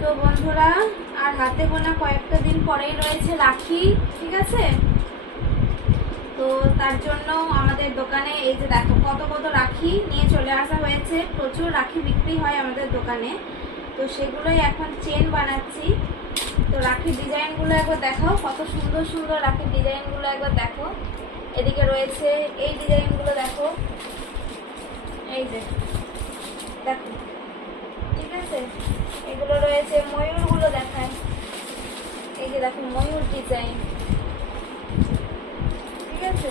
তো বন্ধুরা, আর হাতে গোনা কয়েকটা দিন পরেই রয়েছে রাখি, ঠিক আছে? তো তার জন্য আমাদের দোকানে এই যে দেখো কত কত রাখি নিয়ে চলে আসা হয়েছে। প্রচুর রাখি বিক্রি হয় আমাদের দোকানে, তো সেগুলোই এখন চেন বানাচ্ছি। তো রাখির ডিজাইনগুলো একবার দেখাও, কত সুন্দর সুন্দর রাখির ডিজাইনগুলো একবার দেখো। এদিকে রয়েছে এই ডিজাইনগুলো দেখো, এই যে দেখো, ঠিক আছে? এগুলো রয়েছে, ময়ূরগুলো দেখায়, এই যে দেখো ময়ূর ডিজাইন, ঠিক আছে?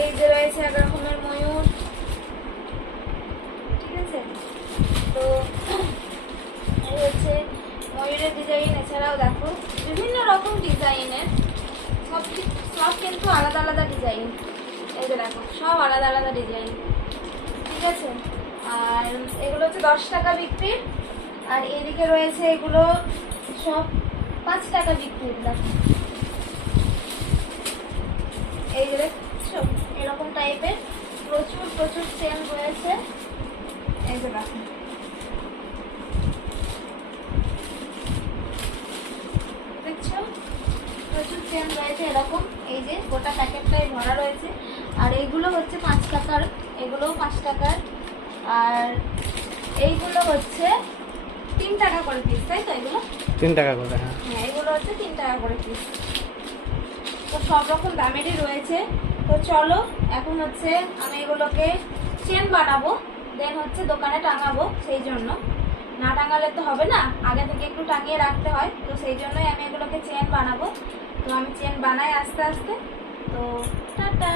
এই যে রয়েছে এক রকমের ময়ূর, ঠিক আছে? তো এই হচ্ছে ময়ূরের ডিজাইন। এছাড়াও দেখো বিভিন্ন রকম ডিজাইনের, সব কিন্তু আলাদা আলাদা ডিজাইন। এই যে দেখো সব আলাদা আলাদা ডিজাইন, ঠিক আছে? আর এগুলো হচ্ছে 10 টাকা বিক্রি। আর এদিকে রয়েছে এগুলো সব 5 টাকা বিক্রি। দেখো এই যে দেখছো এরকম টাইপের প্রচুর প্রচুর চেন রয়েছে। এই যে দেখো, দেখছো প্রচুর চেন রয়েছে এরকম, এই যে গোটা প্যাকেটটাই ভরা রয়েছে। আর এইগুলো হচ্ছে 5 টাকার, এগুলোও 5 টাকার। আর এইগুলো হচ্ছে 3 টাকা করে পিস, তাই তো? এগুলো 3 টাকা করে। হ্যাঁ, এগুলো হচ্ছে 3 টাকা করে পিস। তো সব রকম দামেরই রয়েছে। তো চলো এখন হচ্ছে আমি এগুলোকে চেন বানাবো, দেন হচ্ছে দোকানে টাঙাবো। সেই জন্য না টাঙালে তো হবে না, আগে থেকে একটু টাঙিয়ে রাখতে হয়। তো সেই জন্যই আমি এগুলোকে চেন বানাবো। তো আমি চেন বানাই আস্তে আস্তে। তো টাটা।